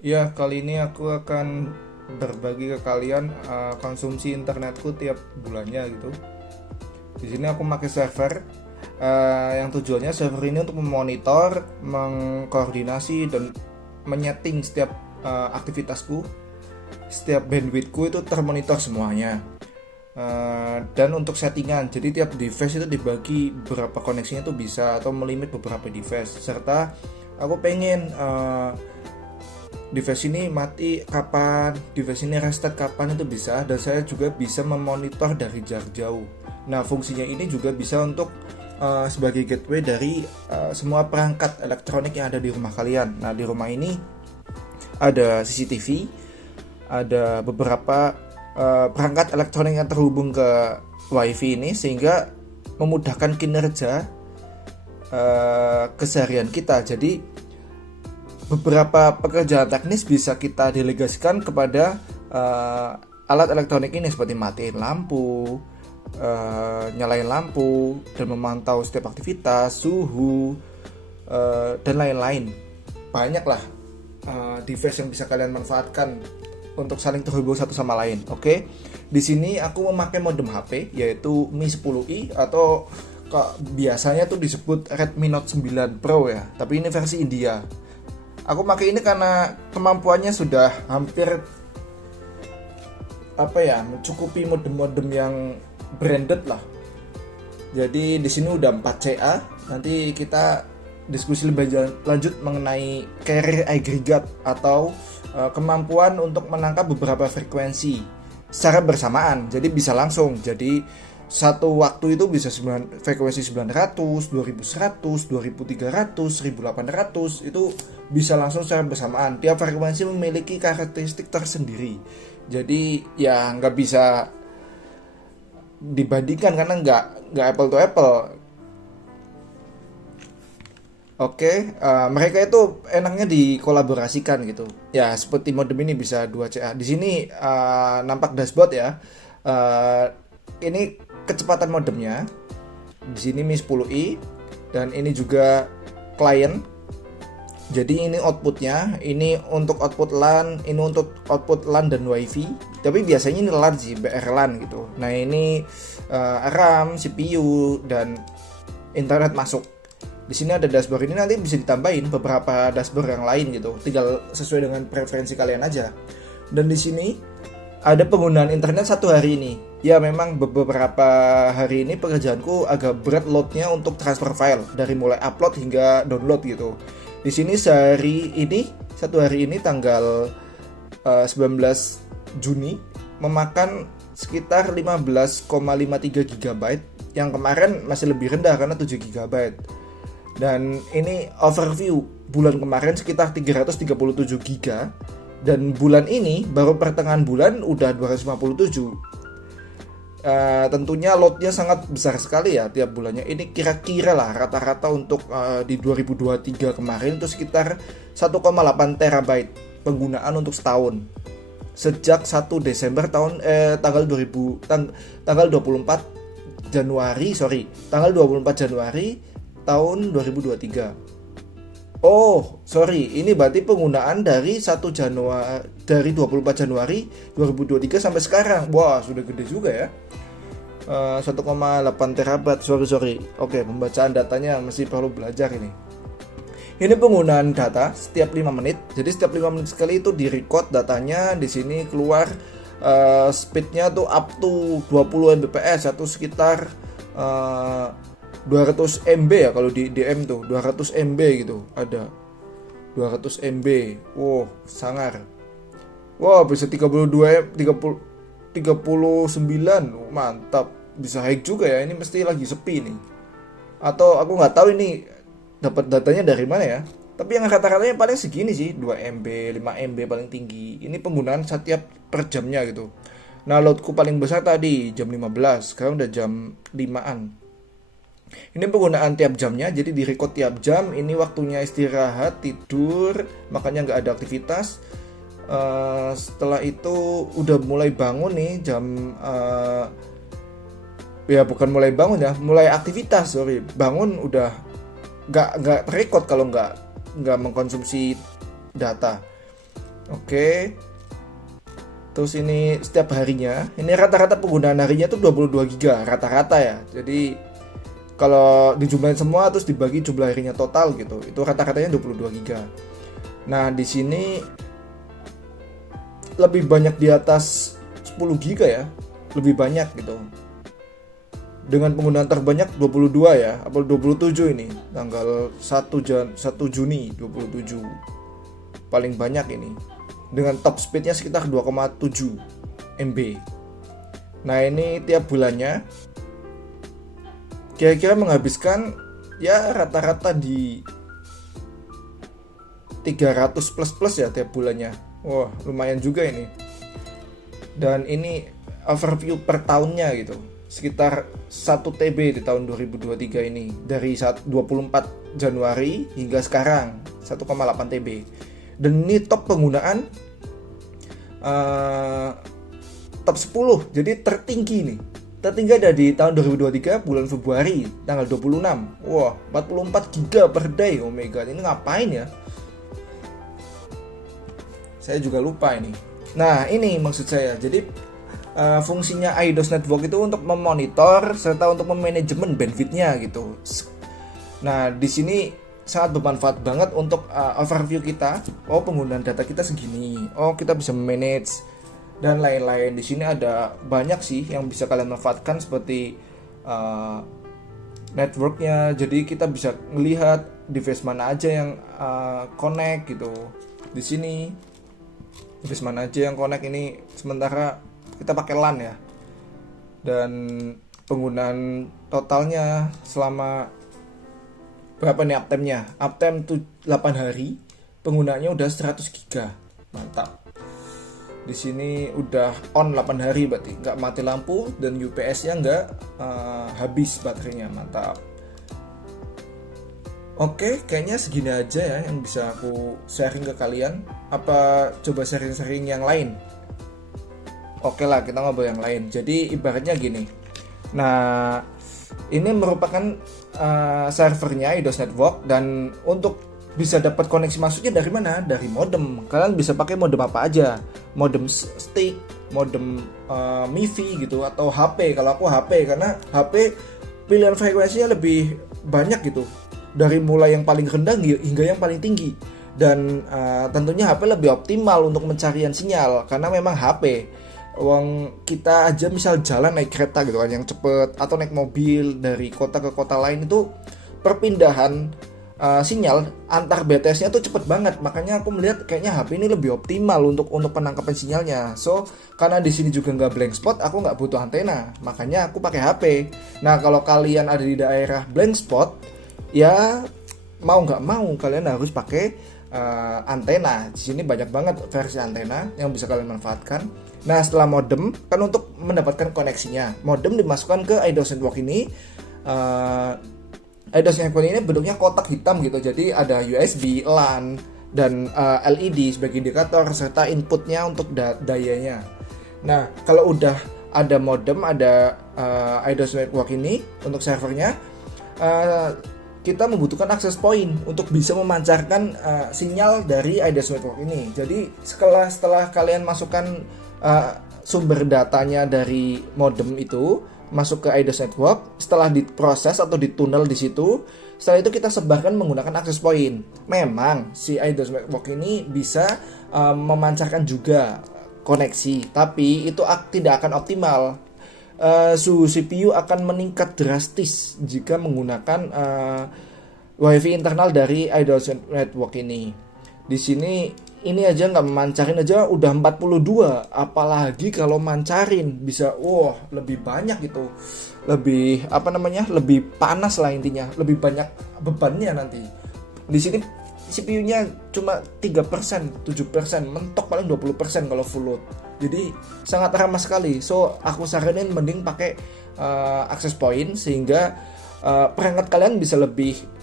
Ya, kali ini aku akan berbagi ke kalian konsumsi internetku tiap bulannya gitu. Di sini aku pakai server yang tujuannya server ini untuk memonitor, mengkoordinasi dan menyeting setiap aktivitasku, setiap bandwidthku itu termonitor semuanya. Dan untuk settingan, jadi tiap device itu dibagi berapa koneksinya tuh bisa atau melimit beberapa device, serta aku pengen device ini mati kapan, device ini restart kapan itu bisa, dan saya juga bisa memonitor dari jarak jauh. Nah, fungsinya ini juga bisa untuk sebagai gateway dari semua perangkat elektronik yang ada di rumah kalian. Nah, di rumah ini ada CCTV, ada beberapa perangkat elektronik yang terhubung ke WiFi ini sehingga memudahkan kinerja keseharian kita. Jadi beberapa pekerjaan teknis bisa kita delegasikan kepada alat elektronik ini seperti matiin lampu, nyalain lampu, dan memantau setiap aktivitas, suhu, dan lain-lain. Banyaklah device yang bisa kalian manfaatkan untuk saling terhubung satu sama lain. Oke, di sini aku memakai modem HP yaitu Mi 10i atau biasanya tuh disebut Redmi Note 9 Pro ya, tapi ini versi India. Aku pakai ini karena kemampuannya sudah hampir mencukupi modem-modem yang branded lah. Jadi di sini udah 4CA. Nanti kita diskusi lebih lanjut mengenai carrier aggregate atau kemampuan untuk menangkap beberapa frekuensi secara bersamaan. Jadi bisa langsung. Jadi satu waktu itu bisa frekuensi 900, 2100, 2300, 1800 itu bisa langsung secara bersamaan. Tiap frekuensi memiliki karakteristik tersendiri. Jadi ya nggak bisa dibandingkan karena nggak apple to apple. Oke, mereka itu enaknya dikolaborasikan gitu. Ya, seperti modem ini bisa 2CA. Di sini nampak dashboard ya. Eh, ini kecepatan modemnya. Di sini Mi 10i dan ini juga klien. Jadi ini outputnya, ini untuk output LAN, ini untuk output LAN dan WiFi. Tapi biasanya ini LAN sih, BR LAN gitu. Nah ini RAM, CPU dan internet masuk. Di sini ada dashboard ini, nanti bisa ditambahin beberapa dashboard yang lain gitu. Tinggal sesuai dengan preferensi kalian aja. Dan di sini ada penggunaan internet satu hari ini. Ya memang beberapa hari ini pekerjaanku agak berat loadnya untuk transfer file dari mulai upload hingga download gitu. Di sini satu hari ini tanggal 19 Juni memakan sekitar 15,53 GB, yang kemarin masih lebih rendah karena 7 GB. Dan ini overview bulan kemarin sekitar 337 GB, dan bulan ini baru pertengahan bulan udah 257. Tentunya loadnya sangat besar sekali ya tiap bulannya. Ini kira-kira lah rata-rata untuk di 2023 kemarin itu sekitar 1,8 terabyte penggunaan untuk setahun. Sejak 1 Desember tanggal 24 Januari, tanggal 24 Januari tahun 2023. Oh, sorry, ini berarti penggunaan dari 24 Januari 2023 sampai sekarang. Wah, sudah gede juga ya. 1,8 terabyte, sorry. Oke, pembacaan datanya masih perlu belajar ini. Ini penggunaan data setiap 5 menit. Jadi setiap 5 menit sekali itu di-record datanya, di sini keluar speednya tuh up to 20 Mbps atau sekitar 200 MB ya kalau di DM tuh 200 MB gitu, ada 200 MB. Wow, sangar. Wow, bisa 39. Mantap. Bisa hack juga ya. Ini mesti lagi sepi nih. Atau aku nggak tahu ini dapat datanya dari mana ya. Tapi yang rata-ratanya paling segini sih, 2 MB, 5 MB paling tinggi. Ini penggunaan setiap per jamnya gitu. Nah, loadku paling besar tadi jam 15, sekarang udah jam 5-an. Ini penggunaan tiap jamnya, jadi di record tiap jam. Ini waktunya istirahat, tidur, makanya nggak ada aktivitas. Setelah itu udah mulai bangun nih jam ya bukan mulai bangun ya, mulai aktivitas. Bangun udah nggak record kalau nggak mengkonsumsi data. Oke. Terus ini setiap harinya, ini rata-rata penggunaan harinya tuh 22 giga rata-rata ya. Jadi kalau dijumlahin semua terus dibagi jumlah harinya total gitu, itu rata-ratanya 22 giga. Nah, di sini lebih banyak di atas 10 giga ya, lebih banyak gitu. Dengan penggunaan terbanyak 22 ya, atau 27 ini, tanggal 1 Juni 27. Paling banyak ini. Dengan top speednya sekitar 2,7 MB. Nah, ini tiap bulannya kira-kira menghabiskan ya rata-rata di 300 plus ya tiap bulannya. Wah, lumayan juga ini. Dan ini overview per tahunnya gitu. Sekitar 1 TB di tahun 2023 ini. Dari 24 Januari hingga sekarang 1,8 TB. Dan ini top penggunaan top 10. Jadi tertinggi nih. Tertinggi ada di tahun 2023 bulan Februari tanggal 26. Wah, 44 giga per day. Oh my god, ini ngapain ya? Saya juga lupa ini. Nah, ini maksud saya. Jadi fungsinya eidos Network itu untuk memonitor serta untuk memanajemen bandwidth-nya gitu. Nah, di sini sangat bermanfaat banget untuk overview kita. Oh, penggunaan data kita segini. Oh, kita bisa manage dan lain-lain. Di sini ada banyak sih yang bisa kalian manfaatkan seperti networknya. Jadi kita bisa melihat device mana aja yang connect gitu. Di sini device mana aja yang connect ini, sementara kita pakai LAN ya. Dan penggunaan totalnya selama berapa nih uptime-nya? Uptime 8 hari, penggunaannya udah 100 giga. Mantap. Di sini udah on 8 hari berarti, nggak mati lampu dan UPS-nya nggak habis baterainya. Mantap. Oke, kayaknya segini aja ya yang bisa aku sharing ke kalian. Apa coba sharing-sharing yang lain? Oke lah, kita ngobrol yang lain. Jadi ibaratnya gini. Nah, ini merupakan servernya eidos Network, dan untuk bisa dapat koneksi masuknya dari mana? Dari modem. Kalian bisa pakai modem apa aja, modem stick, modem MiFi gitu, atau HP. Kalau aku HP, karena HP pilihan frekuensinya lebih banyak gitu, dari mulai yang paling rendah hingga yang paling tinggi. Dan tentunya HP lebih optimal untuk pencarian sinyal, karena memang HP kita aja misal jalan naik kereta gitu kan yang cepet, atau naik mobil dari kota ke kota lain, itu perpindahan sinyal antar BTS-nya tuh cepet banget. Makanya aku melihat kayaknya HP ini lebih optimal untuk penangkapan sinyalnya. So, karena di sini juga nggak blank spot, aku nggak butuh antena, makanya aku pakai HP. Nah, kalau kalian ada di daerah blank spot, ya mau nggak mau kalian harus pakai antena. Di sini banyak banget versi antena yang bisa kalian manfaatkan. Nah, setelah modem, kan untuk mendapatkan koneksinya, modem dimasukkan ke eidos Network ini. eidos Network ini bentuknya kotak hitam gitu. Jadi ada USB, LAN, dan LED sebagai indikator serta inputnya untuk dayanya. Nah, kalau udah ada modem, ada eidos Network ini untuk servernya, kita membutuhkan akses point untuk bisa memancarkan sinyal dari eidos Network ini. Jadi setelah kalian masukkan sumber datanya dari modem itu masuk ke eidos Network, setelah diproses atau ditunnel di situ, setelah itu kita sebarkan menggunakan akses point. Memang si eidos Network ini bisa memancarkan juga koneksi, tapi itu tidak akan optimal. Suhu CPU akan meningkat drastis jika menggunakan WiFi internal dari eidos Network ini. Di sini ini aja nggak memancarin aja udah 42, apalagi kalau mancarin bisa lebih banyak gitu, lebih lebih panas lah intinya, lebih banyak bebannya nanti. Di sini CPU-nya cuma 3%, 7%, mentok paling 20% kalau full load. Jadi sangat ramah sekali. So, aku saranin mending pakai access point sehingga perangkat kalian bisa lebih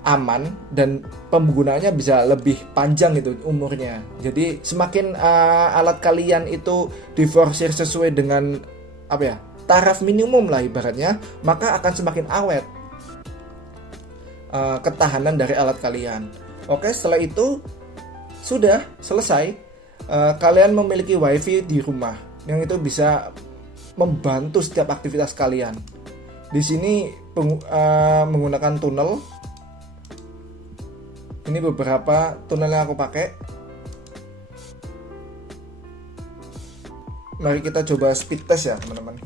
aman dan penggunaannya bisa lebih panjang gitu umurnya. Jadi semakin alat kalian itu diforsir sesuai dengan taraf minimum lah ibaratnya, maka akan semakin awet ketahanan dari alat kalian. Oke, setelah itu sudah selesai. Kalian memiliki wifi di rumah yang itu bisa membantu setiap aktivitas kalian. Di sini menggunakan tunnel. Ini beberapa tunnel yang aku pakai. Mari kita coba speed test ya teman-teman.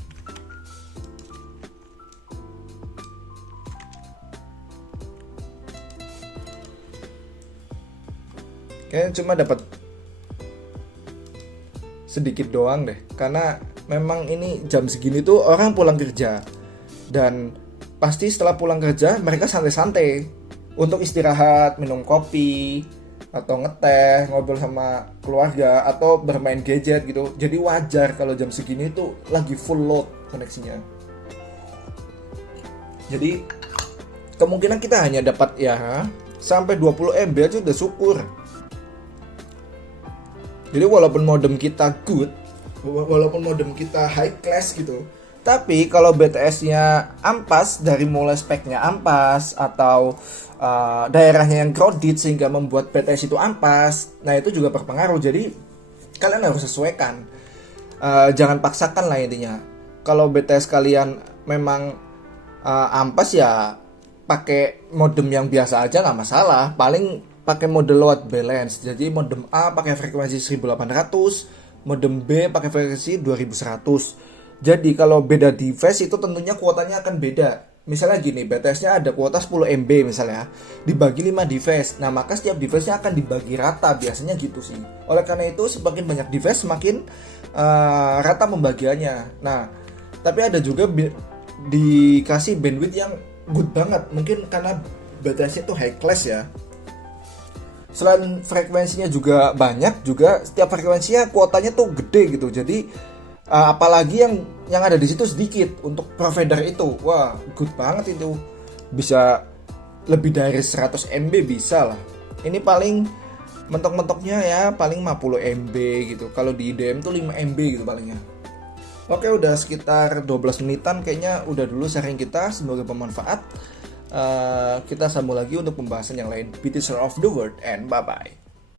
Kayaknya cuma dapat sedikit doang deh, karena memang ini jam segini tuh orang pulang kerja, dan pasti setelah pulang kerja mereka santai-santai untuk istirahat, minum kopi atau ngeteh, ngobrol sama keluarga atau bermain gadget gitu. Jadi wajar kalau jam segini tuh lagi full load koneksinya. Jadi kemungkinan kita hanya dapat ya sampai 20 MB aja udah syukur. Jadi walaupun modem kita good, walaupun modem kita high class gitu, tapi kalau BTS-nya ampas, dari mulai speknya ampas atau daerahnya yang crowded sehingga membuat BTS itu ampas, nah itu juga berpengaruh. Jadi kalian harus sesuaikan, jangan paksakan lah intinya. Kalau BTS kalian memang ampas ya pakai modem yang biasa aja nggak masalah. Paling pakai mode load balance. Jadi modem A pakai frekuensi 1800, modem B pakai frekuensi 2100. Jadi kalau beda device itu tentunya kuotanya akan beda. Misalnya gini, BTS-nya ada kuota 10 MB misalnya, dibagi 5 device. Nah, maka setiap device-nya akan dibagi rata, biasanya gitu sih. Oleh karena itu, semakin banyak device, semakin rata pembagiannya. Nah, tapi ada juga dikasih bandwidth yang good banget. Mungkin karena BTS-nya itu high class ya. Selain frekuensinya juga banyak, juga setiap frekuensinya kuotanya tuh gede gitu. Jadi apalagi yang ada di situ sedikit untuk provider itu. Wah, good banget itu. Bisa lebih dari 100 MB bisa lah. Ini paling mentok-mentoknya ya paling 50 MB gitu. Kalau di IDM tuh 5 MB gitu palingnya. Oke, udah sekitar 12 menitan kayaknya udah dulu sharing kita. Semoga bermanfaat. Kita sambung lagi untuk pembahasan yang lain. Be teacher of the world and bye-bye.